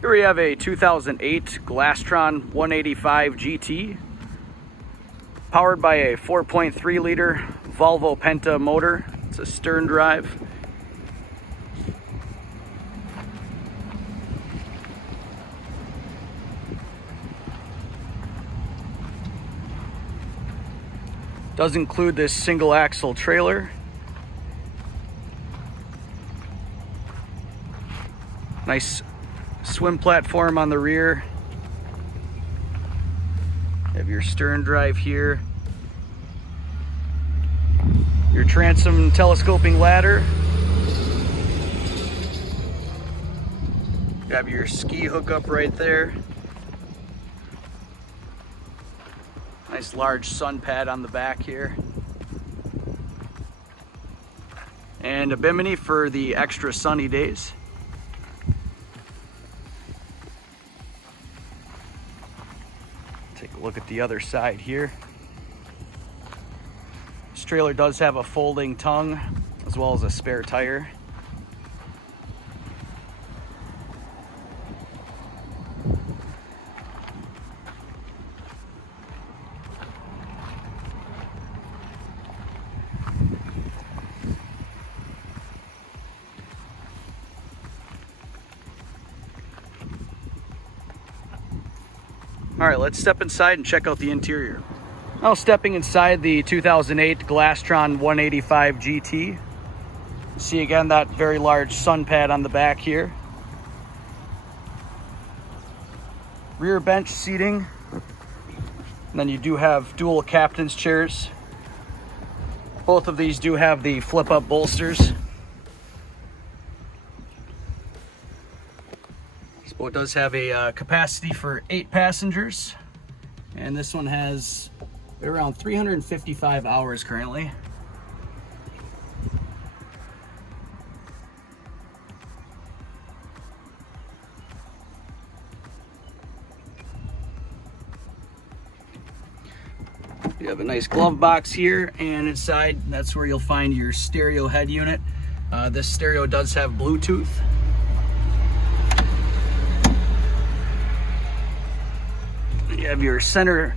Here we have a 2008 Glastron 185GT, powered by a 4.3 liter Volvo Penta motor. It's a Sterndrive. Does include this single axle trailer. Nice swim platform on the rear. You have your Sterndrive here. Your transom telescoping ladder. You have your ski hookup right there. Nice large sun pad on the back here. And a Bimini for the extra sunny days. Take a look at the other side here. This trailer does have a folding tongue as well as a spare tire. All right, let's step inside and check out the interior. Now stepping inside the 2008 Glastron 185GT. See again that very large sun pad on the back here. Rear bench seating. And then you do have dual captain's chairs. Both of these do have the flip up bolsters. This boat does have a capacity for 8 passengers. And this one has around 355 hours currently. You have a nice glove box here, and inside that's where you'll find your stereo head unit. This stereo does have Bluetooth. You have your center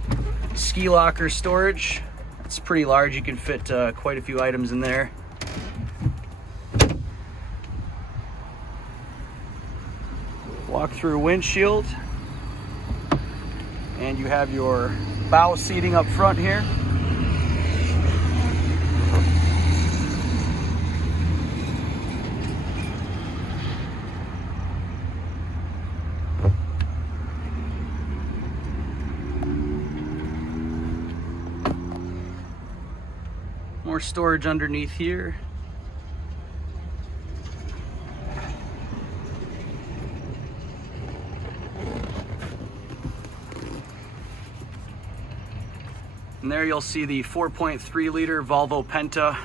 ski locker storage. It's pretty large. You can fit quite a few items in there. Walk-through windshield. And you have your bow seating up front here. More storage underneath here. And there you'll see the 4.3 liter Volvo Penta.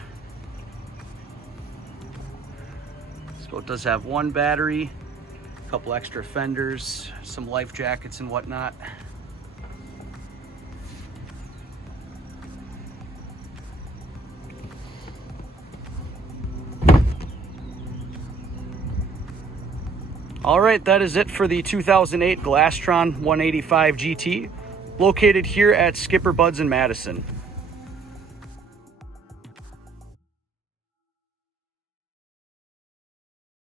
This boat does have 1 battery, a couple extra fenders, some life jackets and whatnot. All right, that is it for the 2008 Glastron 185 GT, located here at SkipperBuds in Madison.